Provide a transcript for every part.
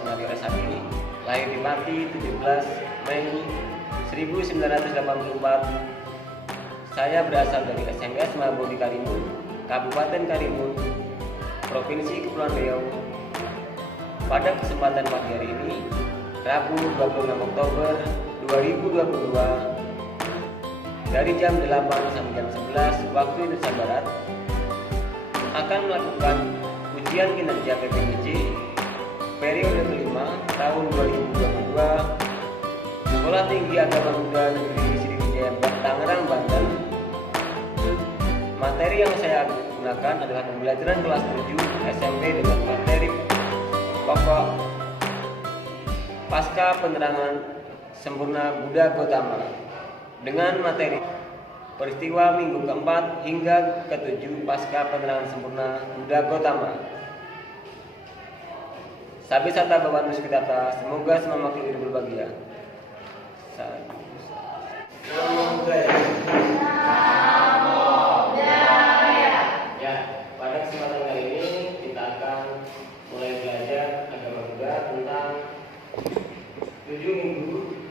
Sunario S.Hadi, lahir di Pati 17 Mei 1984. Saya berasal dari SMS Mabodi Karimun, Kabupaten Karimun, Provinsi Kepulauan Riau. Pada kesempatan pagi hari ini, Rabu 26 Oktober 2022, dari jam 8 sampai jam 11 waktu Indonesia Barat, akan melakukan ujian kinerja PPIJ periode kelima tahun 2022 Sekolah Tinggi Agama Buddha Negeri Sriwijaya Tangerang, Banten. Materi yang saya gunakan adalah pembelajaran kelas 7 SMP dengan materi pokok Pasca Penerangan Sempurna Buddha Gautama dengan materi peristiwa minggu keempat hingga ketujuh pasca penerangan sempurna Buddha Gautama. Sabi Sata Bhavantu Sukhitata, semoga semua makhluk hidup berbahagia. Ya, pada kesempatan kali ini kita akan mulai belajar agama Buddha tentang 7 minggu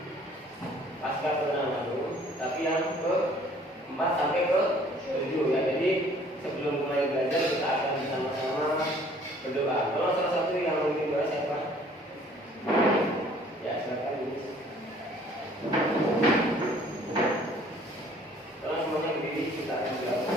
pasca penerangan itu, tapi yang ke-4 sampai ke-7 ya. Jadi sebelum mulai belajar kita akan bersama-sama berdoa. Kalau salah satu yang memimpin doa siapa? Ya, silakan. Kalau semuanya berdiri, kita akan berdoa.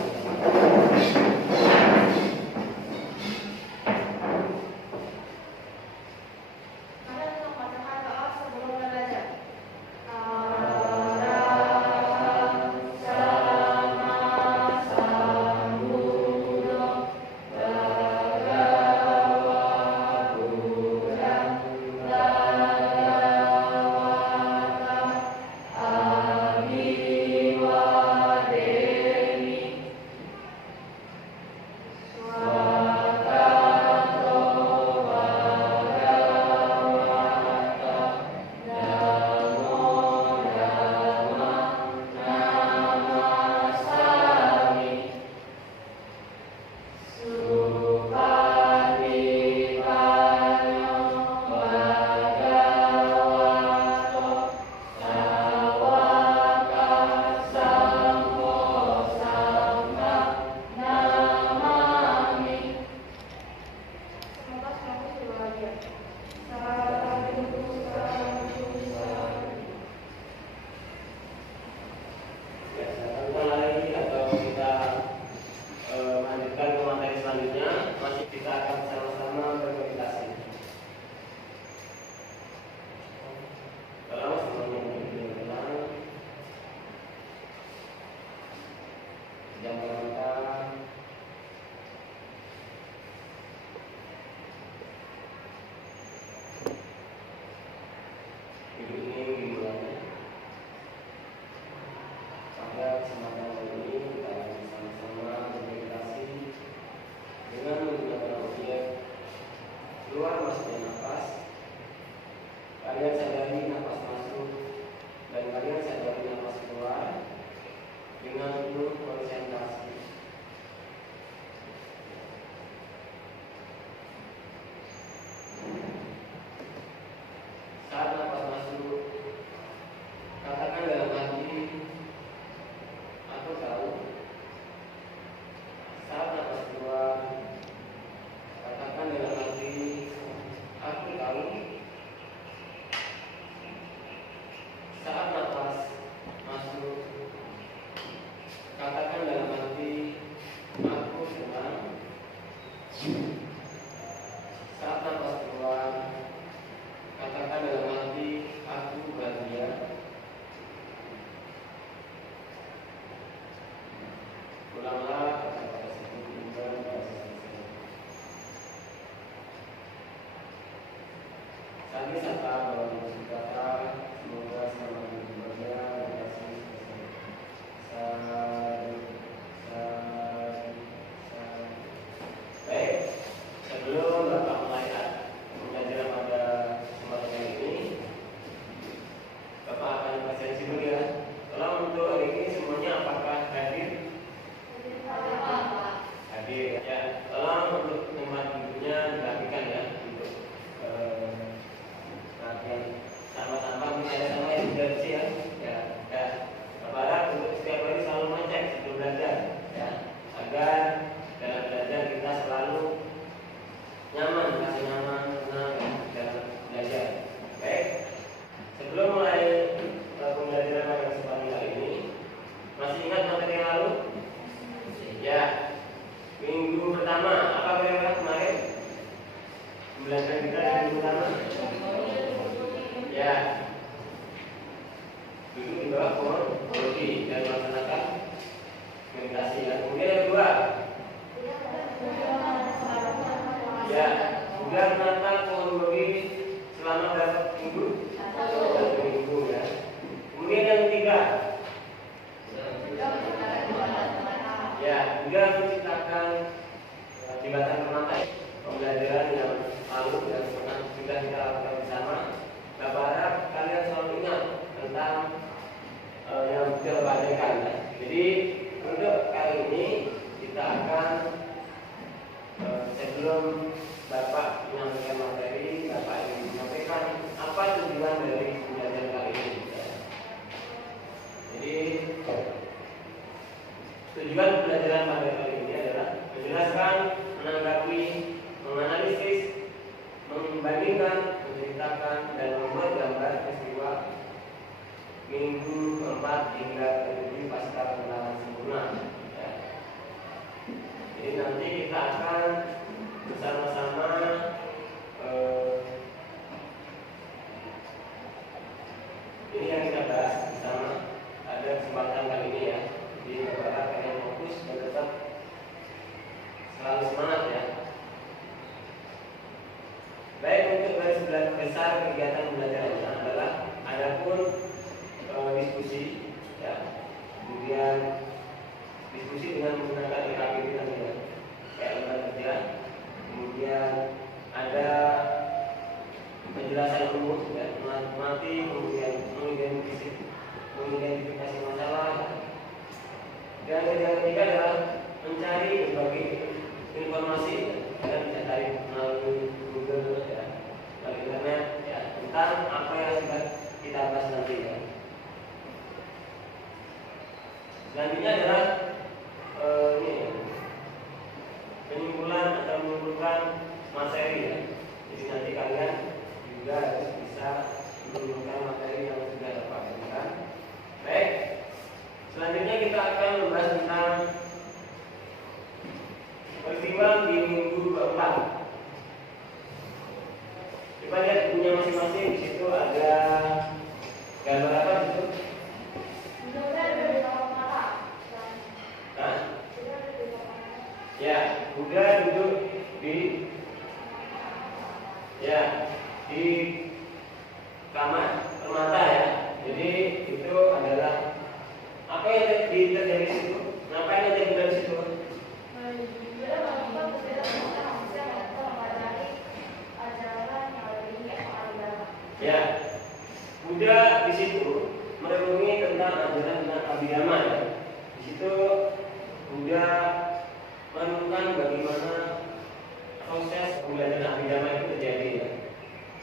Sabi Sata Bhavantu Sukhitata, semoga selamat berbahagia. Baik, sebelum Bapak mulai pembelajaran pada kesempatan ini, Bapak akan presentasi dulu ya. Kalau untuk hari ini semuanya apakah hadir? Hadir ya. Tolong untuk tempat duduknya diperhatikan ya, untuk Ya. Duduk di bawah kronologi dan melaksanakan meditasi. Ya. Kemudian yang kedua, ya, sudah menata kronologi selama berapa minggu? 1 minggu ya. Kemudian yang ketiga, ya, sudah menciptakan jembatan permata. Pembelajaran yang lalu yang pernah sudah kita lakukan bersama. Bapak harap kalian selalu ingat tentang yang sudah Bapak ajarkan. Ya. Jadi untuk kali ini kita akan sebelum Bapak menyampaikan materi, Bapak ingin menyampaikan apa tujuan dari pembelajaran kali ini. Ya. Jadi tujuan pembelajaran pada kali ini adalah menjelaskan, menanggapi, menganalisis, membandingkan, menceritakan, dan membuat gambar peristiwa minggu 4 hingga 7 pasca kenalan sempurna. Ya. Jadi nanti kita akan bersama-sama ini yang kita bahas bersama ada kesempatan kali ini ya. Jadi berharap kalian fokus dan tetap selalu semangat ya. Baik, untuk garis besar kegiatan pembelajarannya adalah adapun diskusi ya. Kemudian diskusi dengan menggunakan IKPD tadi ya. Kayak lembar kerja. Kemudian ada penjelasan umum ya, mengamati, kemudian mengidentifikasi masalah. Dan yang ketiga adalah mencari berbagai informasi dan bisa cari melalui Google ya, melalui internet ya, tentang apa yang sudah kita bahas nanti ya. Selanjutnya adalah penyimpulan atau mengumpulkan materi ya. Jadi nanti kalian juga harus bisa mengumpulkan materi yang sudah Bapak berikan. Baik. Selanjutnya kita akan membahas tentang peristiwa di minggu keempat. Coba lihat punya masing-masing. Di situ ada gambar apa di situ? Nah, ya, Buddha duduk di kamar permata ya. Jadi itu adalah apa yang terjadi di situ? Ngapain yang terjadi di situ? Ya, Buddha di situ merenungi tentang ajaran tentang Abhidhamma ya. Di situ Buddha merenungkan bagaimana proses pembelajaran Abhidhamma itu terjadi ya.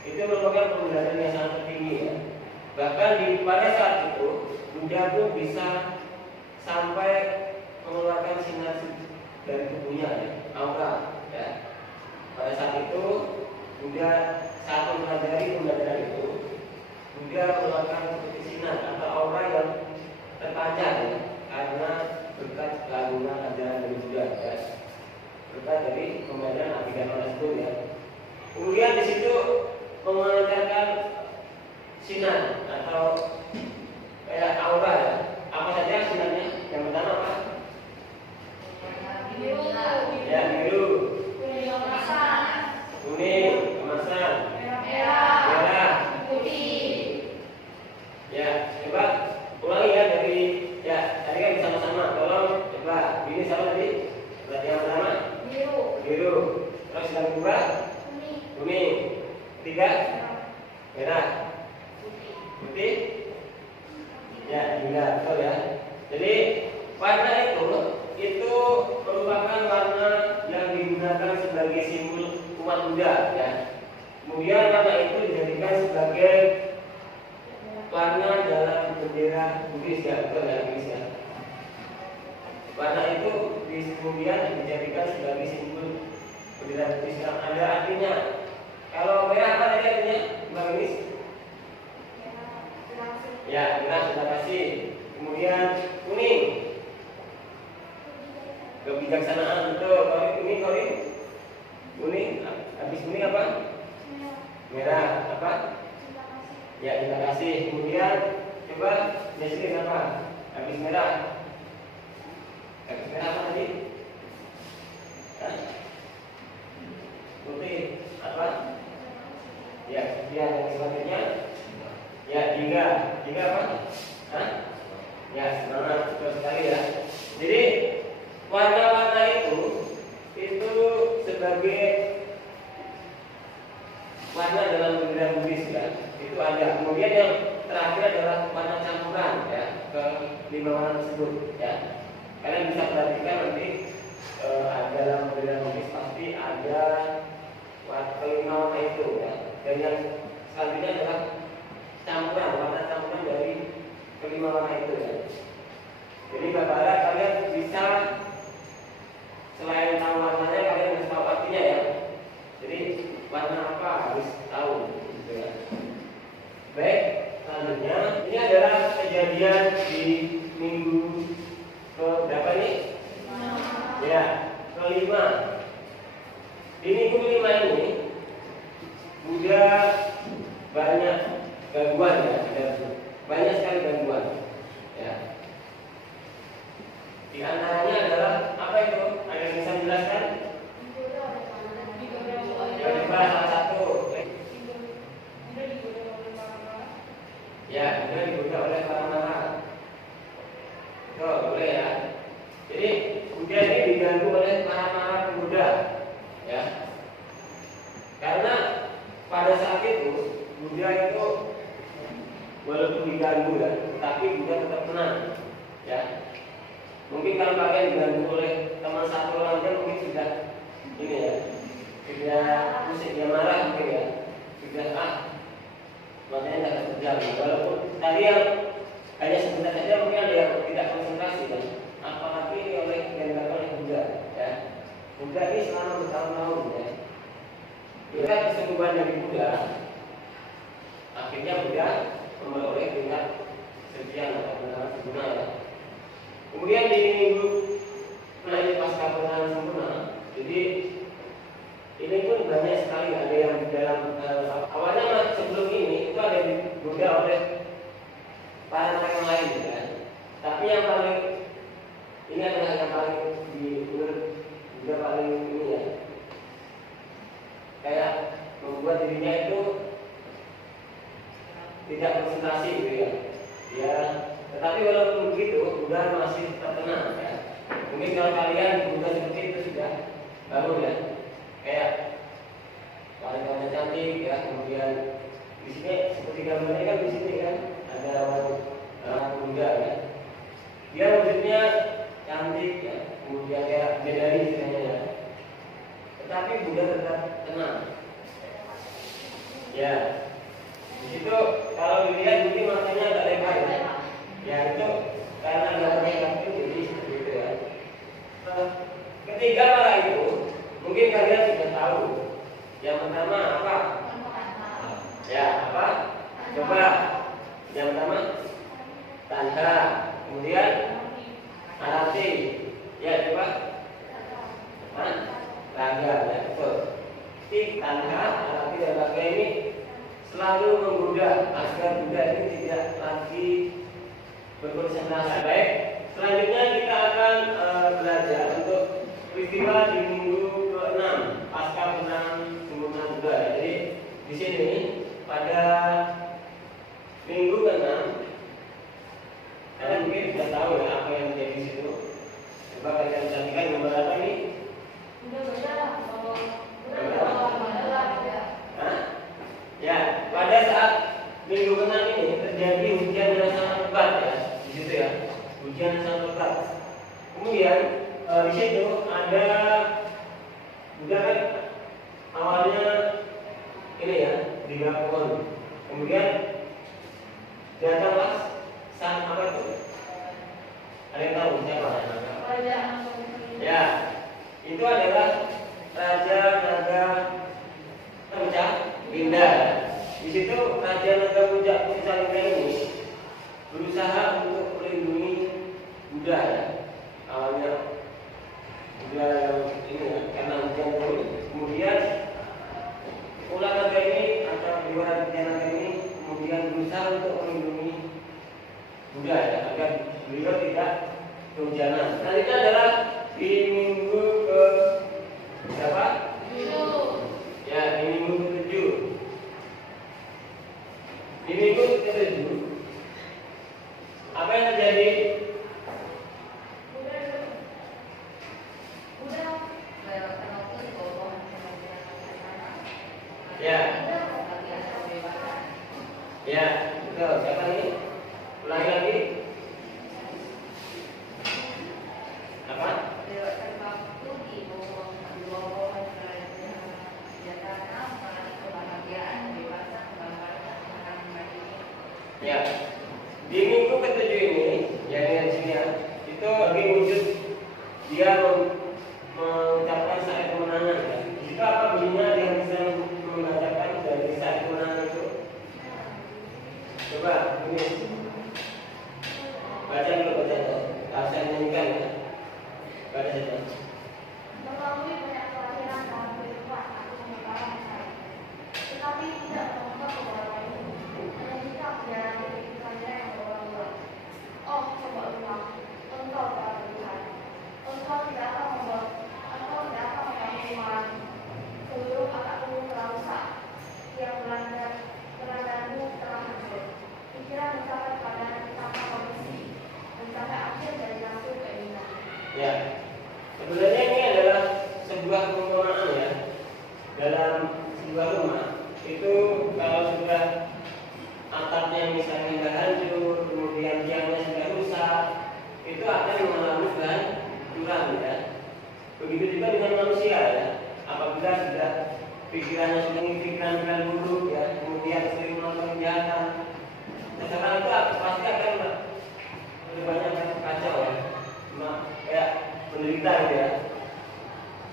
Itu merupakan pembelajaran yang sangat tinggi ya. Bahkan pada saat itu Buddha pun bisa sampai mengeluarkan sinar dari tubuhnya ya, aura ya. Pada saat itu Buddha saat mempelajari pembelajaran itu, Buddha mengeluarkan seperti sinar atau aura yang terpancar ya, karena berkat keagungan ajaran dari Buddha ya. Berkat dari pembelajaran Abhidhamma tersebut ya. Kemudian di situ memancarkan sinar atau kayak aura ya. Apa saja sinarnya? Yang pertama apa? Biru. Ya, biru. Kuning, kemasan. Merah. Putih. Ya, coba ulangi ya dari ya tadi kan bersama-sama. Tolong coba ini sama tadi. Berarti yang pertama biru. Terus yang kedua kuning. Ketiga merah. Putih. Ya, hingga betul ya. Jadi warna itu merupakan warna yang digunakan sebagai simbol umat Buddha ya. Kemudian warna itu dijadikan sebagai warna dalam bendera Buddhis ya, betul ya, Buddhis ya. Warna itu kemudian dijadikan sebagai simbol bendera Buddhis yang ada artinya. Kalau merah apa tadi artinya, Mbak Buddhis? Ya, merah sudah kasih. Kemudian kuning, kebijaksanaan, betul. Kuning, habis kuning apa? Merah apa? Ya, terima kasih. Kemudian coba Nesri apa? Habis merah. Habis merah apa tadi? Hah? Putih apa? Ya, kemudian yang selanjutnya. Ya, tiga apa? Hah? Ya, semangat, betul sekali ya. Jadi warna-warna itu sebagai warna dalam bendera Buddhis ya. Itu ada. Kemudian yang terakhir adalah warna campuran ya ke 5 warna tersebut ya. Kalian bisa perhatikan nanti dalam bendera Buddhis pasti ada kelima warna itu ya. Dan yang selanjutnya adalah campuran, warna campuran dari kelima warna itu ya. Jadi Bapak kalian bisa selain tahu warnanya kalian harus tahu artinya ya. Jadi warna apa harus tahu gitu ya. Baik, selanjutnya ini adalah kejadian di minggu ke berapa nih? Ya, kelima. Di minggu kelima ini Buddha banyak gangguan ya, banyak sekali gangguan ya. Di antaranya adalah apa itu? Ada yang bisa menjelaskan? Ya, coba salah satu. Ya, Buddha digoda oleh para mara. Tuh, boleh ya. Jadi Buddha ini diganggu oleh para mara pemuda ya. Karena pada saat itu Buddha itu walaupun diganggu ya, tapi Buddha tetap tenang ya. Mungkin kalau kalian diganggu oleh teman satu orang aja mungkin sudah ini ya, sudah musik dia marah mungkin ya, sudah makanya tidak terjam. Walaupun tadi yang hanya sebentar saja mungkin ada yang tidak konsentrasi kan, apalagi oleh gangguan oleh Buddha ya. Buddha ini selama bertahun-tahun ya. Kita kesembuhan dari Buddha, akhirnya Buddha memperoleh tingkat sekian atau benar sempurna ya. Kemudian di minggu ini pasca kebenaran sempurna, jadi ini pun banyak sekali ada yang dalam awalnya sebelum ini itu ada digoda oleh para yang lain kan. Tapi yang paling ini adalah yang paling juga paling ini ya, kayak membuat dirinya itu tidak konsentrasi gitu ya. Ya, tetapi walaupun begitu, Buddha masih tertenang ya. Mungkin kalau kalian Buddha seperti itu sudah baru ya, kayak wanita cantik ya. Kemudian di sini seperti gambarnya kan di sini kan ada orang Buddha ya. Dia wujudnya cantik ya, kemudian kayak bidadari istilahnya ya. Tetapi Buddha tetap tenang. Ya. Di situ kalau dilihat mungkin matanya agak lebar ya. Ya itu karena gambarnya itu jadi seperti itu ya. Ketiga malah itu mungkin kalian sudah tahu. Yang pertama apa? Ya apa? Coba. Yang pertama Tanha. Kemudian Arati. Ya coba. Raga ya betul. Tanha, Arati dan Raga ini selalu menggoda agar Buddha ini tidak lagi berkonsentrasi. Baik, selanjutnya kita akan belajar untuk peristiwa di minggu ke-6 pasca kebenaran sempurna Buddha. Jadi di sini pada minggu ke-6 kalian mungkin sudah tahu ya apa yang terjadi di situ. Coba kalian perhatikan gambar apa ini? Ya, pada saat minggu ke-6 ini terjadi hujan yang sangat lebat ya, di situ ya, hujan yang sangat lebat. Kemudian di situ ada Buddha kan awalnya ini ya di bawah pohon. Kemudian datanglah sang apa itu? Ada yang tahu siapa? Ya, itu adalah Raja Naga Puncak Linda. Di situ Raja Naga Puncak Linda ini berusaha untuk melindungi Buddha ya. Awalnya Buddha yang ini ya, karena hujan turun. Kemudian ular naga ini atau dewa Raja Naga ini kemudian kemudian berusaha untuk melindungi Buddha ya, agar beliau tidak kehujanan. Selanjutnya adalah di minggu ke berapa? Ya, di minggu ke-7. Di minggu ke-7 apa yang terjadi? Ya. Ya, betul. Siapa ini? Ulangi lagi. Apa? Ya. Di minggu ke-7 ini, yang di sini ya, itu lagi wujud dia mengucapkan syair kemenangan ya. Jika apa bunyinya dia bisa membacakan dari syair kemenangan itu? Coba, ini baca dulu, baca dulu. Saya nyanyikan ya. Baca saja. Melalui banyak kelahiran dalam kehidupan aku mengembara saya, tetapi tidak mengubah kebenaran itu. Hanya jika menjalani kehidupan yang berulang-ulang. Oh, coba ulang. Engkau telah Tuhan. Engkau tidak akan membuat. Engkau tidak akan mengganggu malam. Seluruh akakku telah rusak. Yang belandamu telah hancur. Pikiran mencapai pada tanpa kondisi. Mencapai akhir dari nafsu keinginan. Ya. Sebenarnya ini adalah sebuah perumpamaan ya. Dalam sebuah rumah itu kalau sudah atapnya misalnya sudah hancur, kemudian tiangnya sudah rusak, itu akan mengalami kehancuran ya. Begitu juga dengan manusia ya. Apabila sudah pikirannya sudah pikiran buruk ya, kemudian sering melakukan kejahatan, seseorang itu pasti akan lebih banyak kacau ya, kayak menderita gitu ya.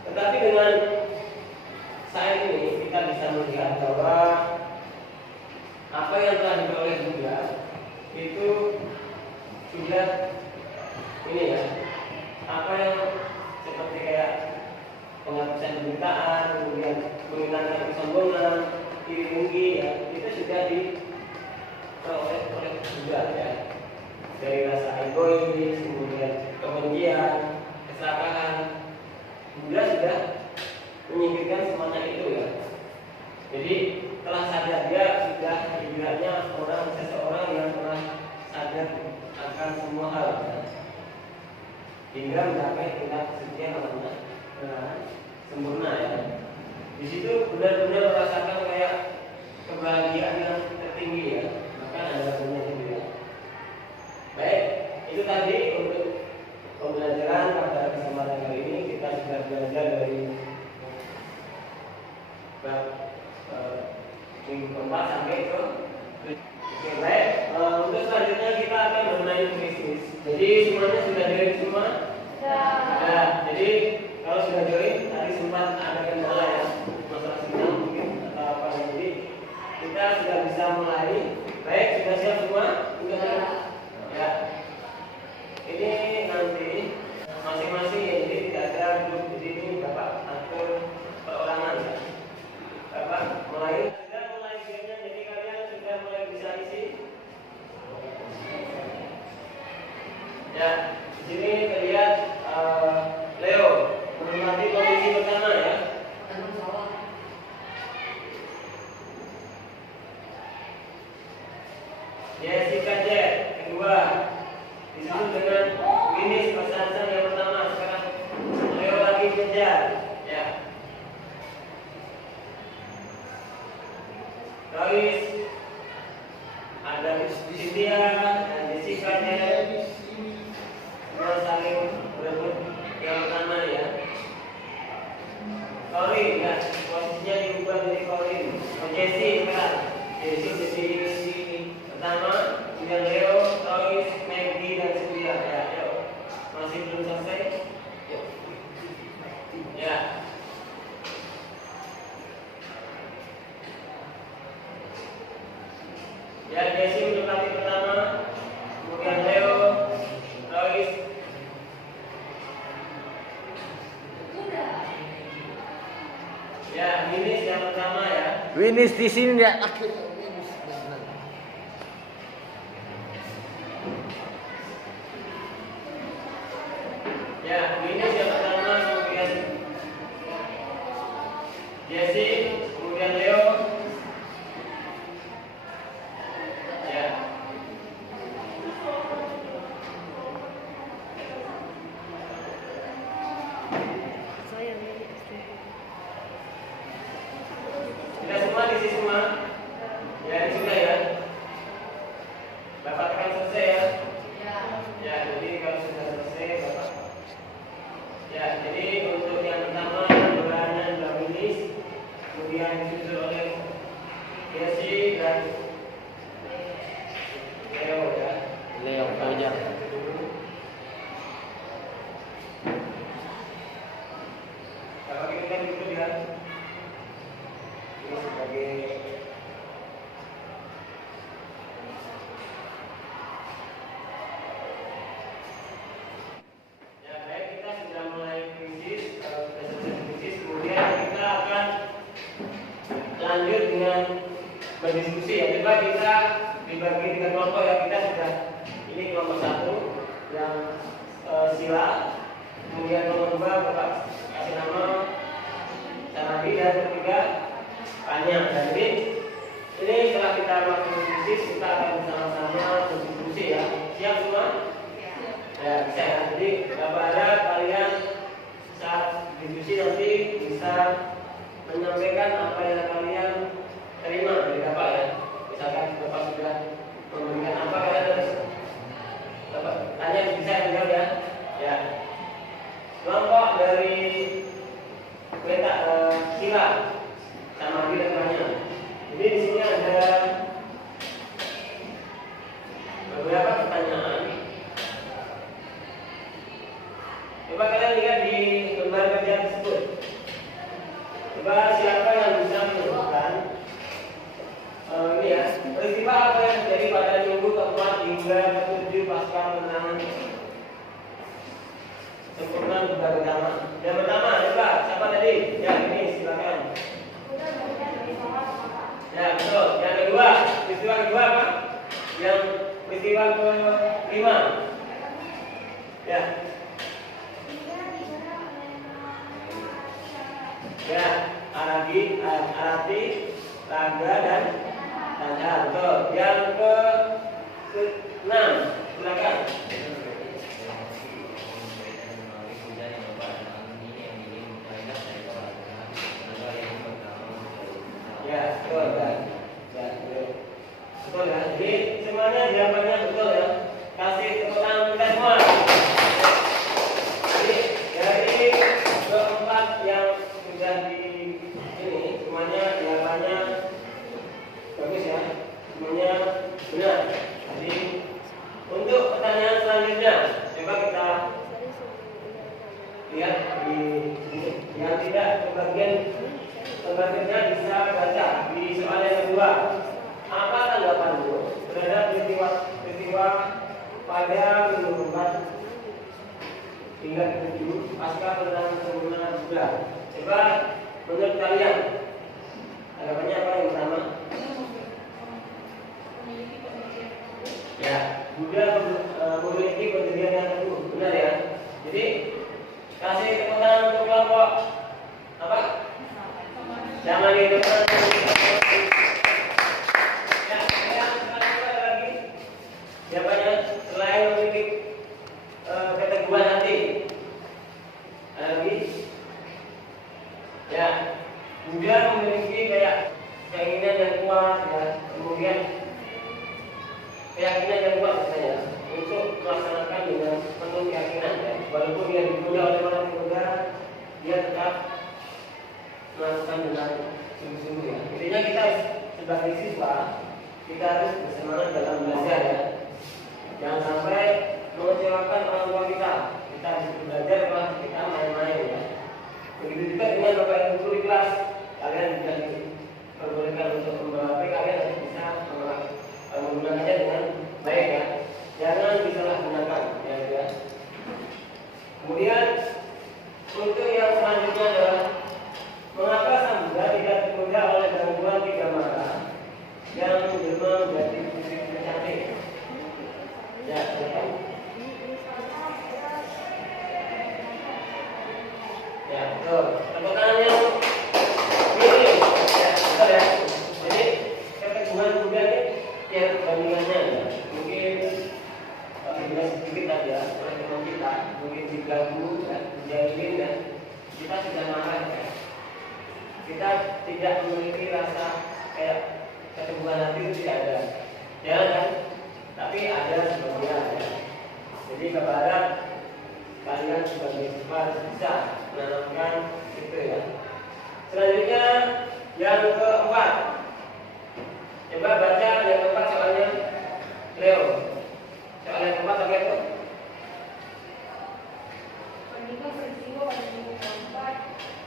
Tetapi dengan saat ini kita bisa melihat bahwa apa yang telah diperoleh Buddha itu sudah ini ya, apa yang seperti kayak penghapusan penderitaan, kemudian menghilangkan kesombongan, iri dengki ya, itu sudah diperoleh oleh Buddha ya. Dari rasa egois, kemudian kebencian, keserakahan, Buddha sudah menyingkirkan semuanya itu ya. Jadi telah sadar dia sudah ibaratnya seseorang yang telah sadar akan semua hal ya. Hingga mencapai tingkat kesucian namanya sempurna ya. Di situ benar-benar merasakan kayak kebahagiaan yang tertinggi ya. Maka ada punya itu ya. Baik, itu tadi untuk pembelajaran pada kesempatan kali ini. Kita sudah belajar dari bab minggu keempat sampai ke oke, baik. Untuk selanjutnya kita akan mengenai bisnis. Jadi semuanya sudah join semua? Ya. Jadi kalau sudah join, tadi sempat ada kendala ya, masalah sinyal mungkin atau apa. Jadi kita sudah bisa mulai. Baik, sudah siap semua? Ya. Ini nanti masing-masing ya, jadi tidak ada grup di sini. Bapak atur perorangan ya. Bapak mulai gamenya, jadi kalian sudah mulai bisa isi. Ya, di sini terlihat Leo menempati posisi pertama ya. Jessica Jet kedua, disusul dengan Winis Pasansan yang pertama. Sekarang Leo lagi kejar ya. Lois, ada Cynthia dan Jessica Jet sudah saling berebut yang pertama ya. Corin ya, posisinya diubah dari Corin ke Jessie sekarang. Jessie pertama, kemudian Leo, Lois, Maggie dan Cynthia ya. Yuk, masih belum selesai. Yuk. Ya. Ya, Jessie menempati pertama, kemudian Leo, Lois. Ya, Winis yang pertama ya. Winis di sini ya. Ya, ini yang pertama, kemudian Jesse, kemudian Leo. Ya. Sudah semua di sini semua? Ya, sudah ya. Bapak tekan selesai ya. Ya, jadi kalau sudah selesai, Bapak. Ya, jadi untuk yang pertama Brandon Dominis, kemudian disusul oleh Jesse dan Leo ya. Leo Fajar. Bapak kita kan itu ya. Ini sebagai ya baik, kita sudah mulai krisis, kalau sudah selesai krisis, kemudian kita akan lanjut dengan berdiskusi ya. Coba kita dibagi tiga kelompok ya. Kita sudah ini kelompok satu yang sila, kemudian kelompok dua Bapak kasih nama Sanadi, dan ketiga tanya. Jadi ini setelah kita melakukan krisis, kita akan bersama-sama berdiskusi ya. Siap semua? Ya, bisa ya. Jadi Bapak harap kalian saat diskusi nanti bisa menyampaikan apa yang kalian terima dari Bapak ya. Misalkan Bapak sudah memberikan apa, kalian harus Bapak tanya, bisa jawab ya. Ya. Kelompok dari peta sila sama tanya. Jadi di sini ada beberapa pertanyaan. Coba kalian lihat di lembar kerja tersebut. Coba siapa yang bisa menyebutkan ini ya, peristiwa apa yang terjadi pada minggu keempat hingga ketujuh pasca kemenangan sempurna bulan pertama. Yang pertama, coba siapa tadi? Ya, ini silakan. Ya, betul. Yang kedua, peristiwa kedua apa? Yang peristiwa kelima. Ya. Ya, Arati, Raga dan Tanda. Betul. Yang ke-6, silakan. Ya, betul kan? Ya, betul. Betul ya. Jadi semuanya jawabannya betul ya. Kasih tepuk tangan kita semua. Jadi dari keempat yang sudah di ini semuanya jawabannya bagus ya. Semuanya benar. Jadi untuk pertanyaan selanjutnya, coba kita lihat di sini. Yang tidak kebagian lembaga bisa baca di soal yang kedua. Apa tanggapanmu terhadap peristiwa pada minggu 4 hingga 7 pasca kemenangan sempurna bulan? Coba menurut kalian tanggapannya apa yang pertama? Ya, Buddha memiliki pendirian yang teguh, benar ya. Jadi kasih tepuk tangan untuk kelompok apa? Jangan dihitung. Ya, yang ada lagi. Jawabannya selain memiliki keteguhan hati, ada lagi. Ya, Buddha memiliki kayak keinginan yang kuat ya, kemudian keyakinan yang kuat misalnya untuk melaksanakan dengan penuh keyakinan ya. Walaupun dia digoda oleh orang muda, dia tetap melakukan dengan sungguh-sungguh ya. Intinya kita sebagai siswa kita harus bersemangat dalam belajar ya. Jangan sampai mengecewakan orang tua kita. Kita harus belajar kalau kita main-main ya. Begitu juga dengan bapak ibu guru di kelas, kalian juga diperbolehkan untuk membawa HP, kalian harus bisa menggunakannya dengan baik ya. Jangan disalahgunakan ya. Kemudian untuk yang selanjutnya adalah mengapa sang Buddha tidak tergoda oleh gangguan tiga mara yang menjelma menjadi putri cantik? Ya, silakan. Tuh, tepuk tangan yang ini, ya, betul ya. Jadi keteguhan Buddha ini ya perbandingannya ya. Mungkin sedikit aja oleh teman kita, mungkin diganggu, ya, dijahilin ya. Kita sudah marah ya. Kita tidak memiliki rasa kayak keteguhan hati itu tidak ada. Jangan kan? Tapi ada sebagian ya. Jadi kepada kalian sebagai siswa bisa menanamkan itu ya. Selanjutnya yang keempat, coba baca yang keempat soalnya Leo. Soal yang keempat apa itu? Pernikah peristiwa pada minggu keempat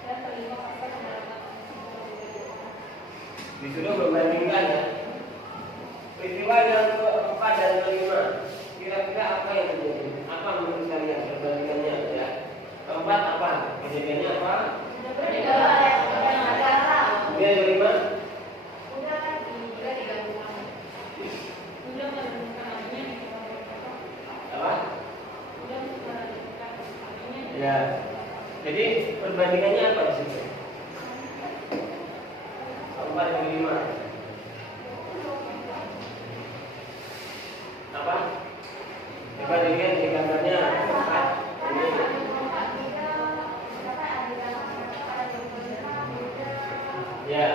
dan kelima apa pendapat Disuruh membandingkan ya. Peristiwa yang keempat dan kelima, kira-kira apa yang terjadi? Apa menurut kalian perbandingannya ya? Keempat apa? Kejadiannya apa? Kemudian kelima? Apa? Ya. Jadi perbandingannya apa di situ? Keempat dan kelima. Apa? Coba dilihat di gambarnya. Ini. Ya.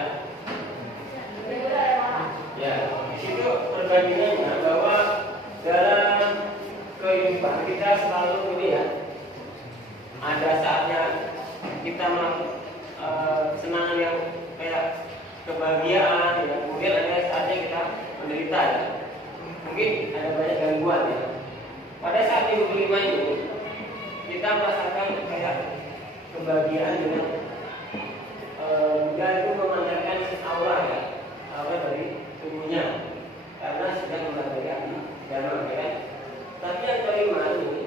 Ya. Di situ perbandingannya bahwa dalam kehidupan kita selalu ini ya. Ada saatnya kita melakukan senangan yang kayak kebahagiaan, ya. Kemudian ada saatnya kita menderita ya. Mungkin ada banyak gangguan ya. Pada saat minggu kelima ini kita merasakan kayak kebahagiaan dengan Buddha itu memancarkan aura ya, aura dari tubuhnya karena sedang mempelajari dharma ya. Tapi yang kelima ini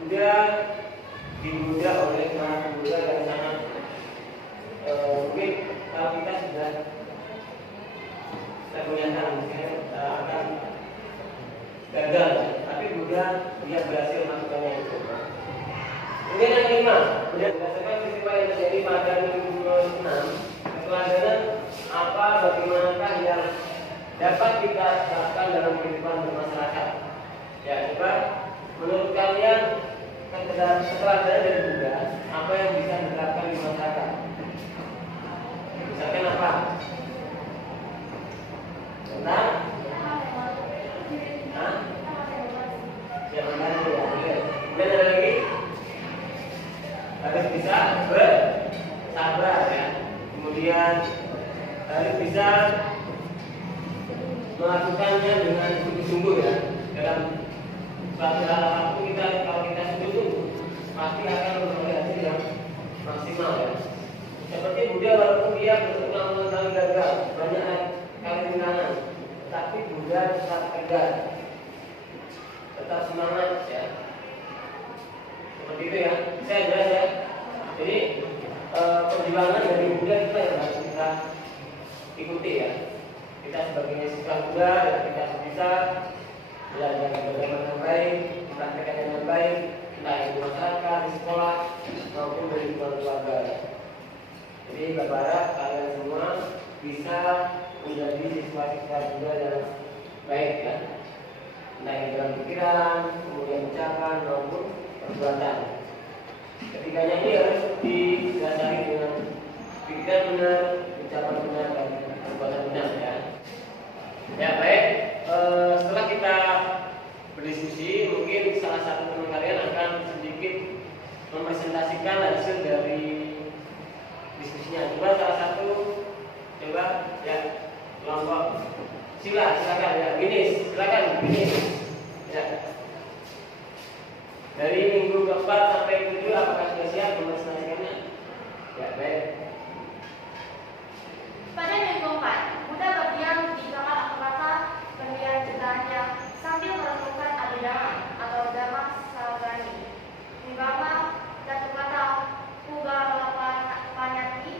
Buddha dibuddha oleh para Buddha yang sangat mungkin kalau kita sudah ternyata akan gagal, tapi Buddha dia berhasil melakukannya itu. Kemudian yang kelima, berdasarkan peristiwa yang terjadi pada minggu ke-6, keteladanan apa, bagaimanakah yang dapat kita terapkan dalam kehidupan bermasyarakat? Ya, coba menurut kalian keteladanan dari Buddha apa yang bisa diterapkan di masyarakat? Misalkan apa? Tentang? Hah? Jangan bantu ya. Kemudian ada lagi? Harus bisa bersabar ya. Kemudian harus bisa melakukannya dengan sungguh-sungguh ya. Dalam suatu hal apapun kalau kita sungguh-sungguh pasti akan memperoleh hasil yang maksimal ya. Seperti Buddha walaupun dia berulang-ulang kali gagal, banyak kali rintangan, tapi Buddha tetap tegar, tetap semangat ya. Seperti itu ya. Saya jelas ya. Jadi perjuangan dari Buddha kita yang harus kita ikuti ya. Kita sebagai siswa Buddha ya, kita bisa belajar bagaimana yang baik, mempraktikkan dengan baik, entah di masyarakat, di sekolah maupun dari keluarga. Jadi berharap kalian semua bisa menjadi siswa-siswa Buddha yang baik ya. Entah yang dalam pikiran, kemudian ucapan maupun perbuatan. Ketiganya ini harus didasari dengan pikiran benar, ucapan benar dan perbuatan benar ya. Ya baik. Setelah kita berdiskusi, mungkin salah satu teman kalian akan sedikit mempresentasikan hasil dari diskusinya. Coba salah satu, coba ya kelompok. Silakan ya, silakan ya. Dari minggu ke-4 sampai ke-7 apakah sudah siap mempresentasikannya? Ya baik. Pada minggu 4, Buddha berdiam di kamar Akapata pendirian cintanya sambil merenungkan abhidhamma atau dhamma sagrani. Vibhava dan kata Puga Panyati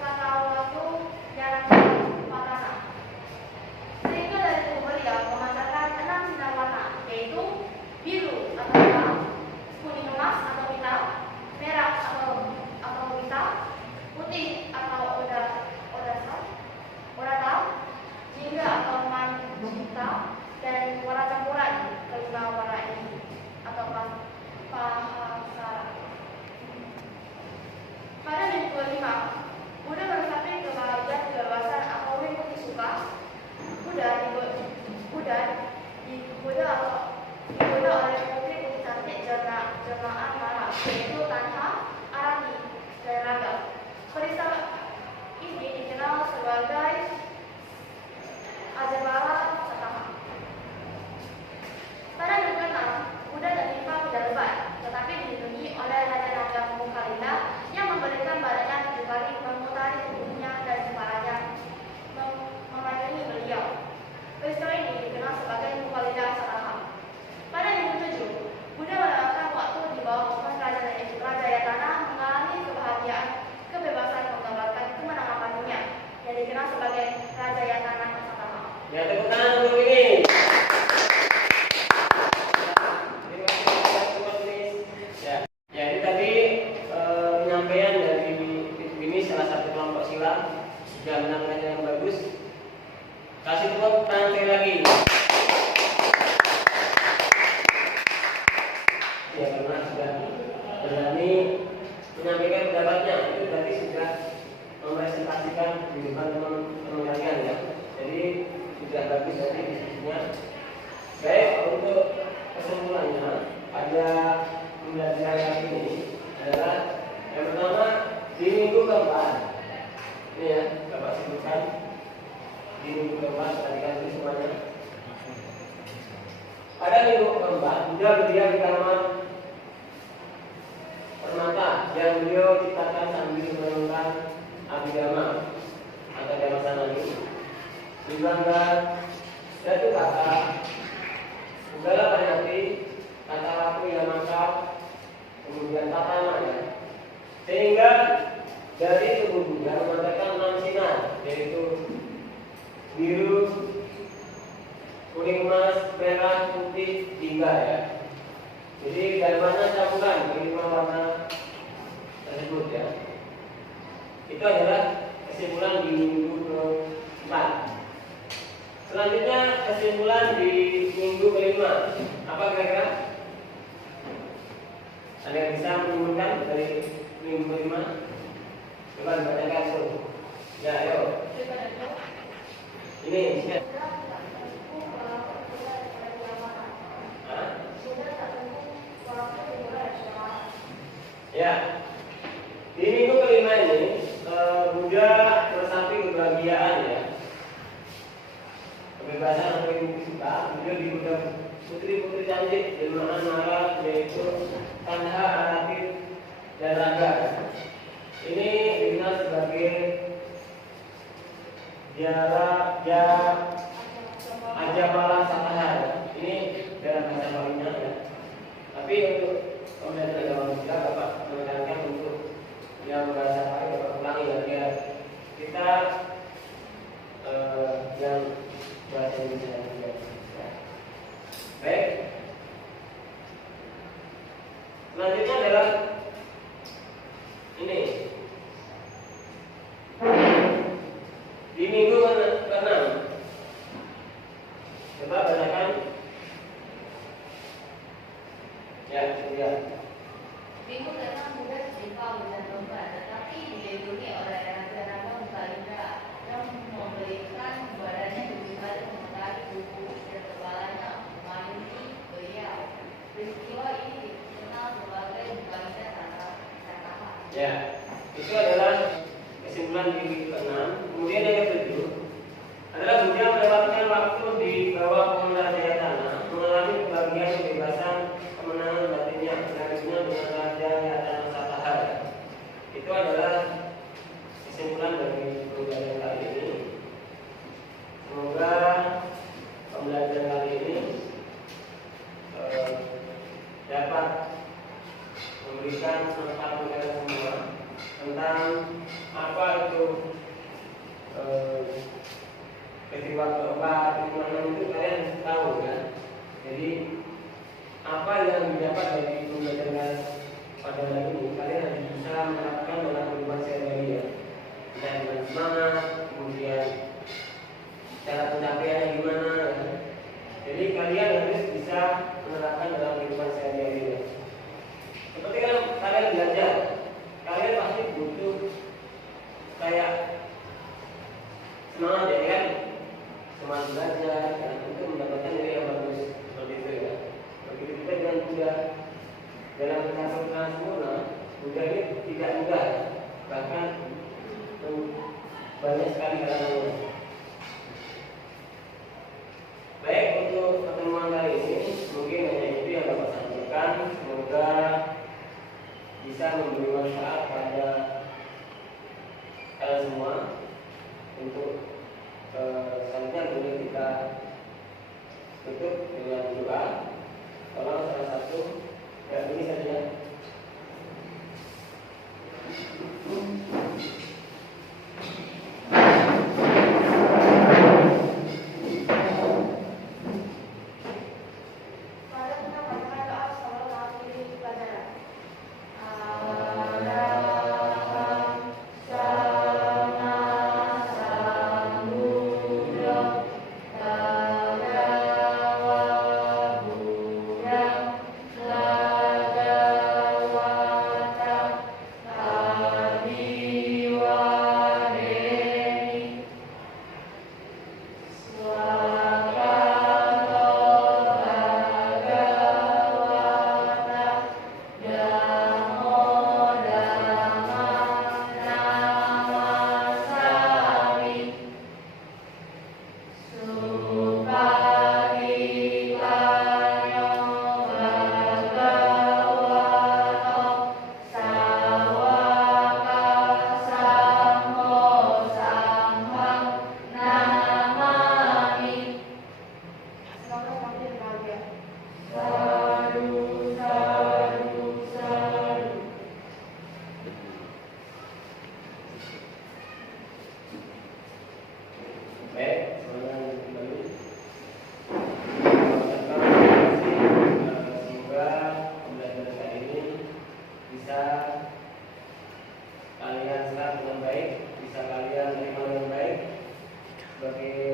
kata waktu jalan patana. Sehingga dari tubuh beliau memancarkan 6 sinar warna, yaitu biru atau hitam, kuning emas atau hitam, merah atau Buddha meresapi kebahagiaan kebebasan atau mengikuti suka. Buddha oleh putri-putri cantik jemaah malam, yaitu Tanha, Arati, dan Raga. Peristiwa ini dikenal sebagai Ajamala Satama. Pada minggu ke-6, Buddha dan Dipa tidak lebat, tetapi dilindungi oleh Raja-Raja Mukhalinda yang memberikan badannya 7 kali memutari tubuhnya dan kepalanya memandangi beliau. Peristiwa ini dikenal sebagai Mukhalinda Satama. Pada minggu ke-7, Buddha melewatkan waktu di bawah pohon Raja Yatana mengalami kebahagiaan kebebasan menggambarkan kemenangan batinnya yang dikenal sebagai Raja Yatana Satama. Ya, tepuk tangan untuk ini. Ya, ini tadi penyampaian dari ini salah satu kelompok silat sudah menangani yang bagus. Kasih tepuk tangan sekali lagi. Ya, karena sudah berani menyampaikan pendapatnya, itu tadi sudah mempresentasikan di depan teman-teman kalian ya. Jadi sudah bagus tadi diskusinya. Baik, untuk kesimpulannya pada pembelajaran kali ini adalah yang pertama di minggu keempat. Ini ya, Bapak sebutkan di minggu keempat tadi kan semuanya. Pada minggu keempat, Buddha berdiam di kamar permata yang beliau ciptakan sambil merenungkan Abhidhamma atau Dhammasanani. Digambar satu kata, segala pariyati, kata laku yang maka, kemudian tatama ya. Sehingga dari tubuh Buddha memancarkan 6 sinar, yaitu biru, kuning emas, merah, putih, 3 ya. Jadi dharmanya campuran kelima warna tersebut ya. Itu adalah kesimpulan di minggu ke-4. Selanjutnya kesimpulan di minggu ke-5. Apa kira-kira? Ada yang bisa menyimpulkan dari minggu ke-5? Coba dibacakan tuh. Ya, ayo. Ini siap. Ya, di minggu ke-5 ini Buddha meresapi kebahagiaan ya, kebebasan atau yang suka. Beliau digoda putri-putri cantik jemaah malam, yaitu Tanha, Arati, dan Raga. Ini dikenal sebagai Ajamala Satama. Ini dalam bahasa Balinya ya. Tapi untuk pembelajaran agama Buddha, Bapak menekankan untuk yang bahasa Bali Bapak ulangi ya, biar kita yang bahasa Indonesia juga. Baik. Selanjutnya adalah ini. Di minggu ke-6. Coba bacakan. Ya, sudah. Minggu ke-6 Buddha Dipa dan domba, tetapi dilindungi oleh Raja-Raja Mukhalinda yang memberikan badannya 7 kali memutari tubuh dan kepalanya memandangi beliau. Peristiwa ini dikenal sebagai Mukhalinda Satama. Ya, itu adalah kesimpulan di minggu ke-6. Kemudian yang ke-7 adalah Buddha melewatkan waktu di bawah pohon Raja Yatana, mengalami kebahagiaan kebebasan kemenangan batinnya, dengan Raja Yatana Satama. Itu adalah kesimpulan dari pembelajaran kali ini. Semoga pembelajaran kali ini dapat memberikan manfaat kepada semua tentang apa itu kehidupan keempat, keimanan itu kalian tahu kan? Jadi apa yang didapat dari pembelajaran pada hari ini kalian harus bisa menerapkan dalam kehidupan sehari-hari ya. Bisa dengan semangat, kemudian cara pencapaiannya gimana ya. Jadi kalian harus bisa menerapkan dalam kehidupan sehari-hari ya. Seperti kan kalian belajar, kalian pasti butuh kayak semangat ya kan, semangat belajar dan untuk mendapatkan nilai yang bagus seperti itu ya. Begitu juga dengan kuda dalam mencapai sempurna, kuda ini tidak mudah, bahkan banyak sekali halangannya. Baik, untuk pertemuan kali ini mungkin hanya itu yang dapat saya sampaikan. Semoga bisa memberi manfaat pada kalian semua. Untuk selanjutnya boleh kita tutup dengan doa. Tolong salah satu dan ini saja. Kalian serap dengan baik, bisa kalian terima dengan baik sebagai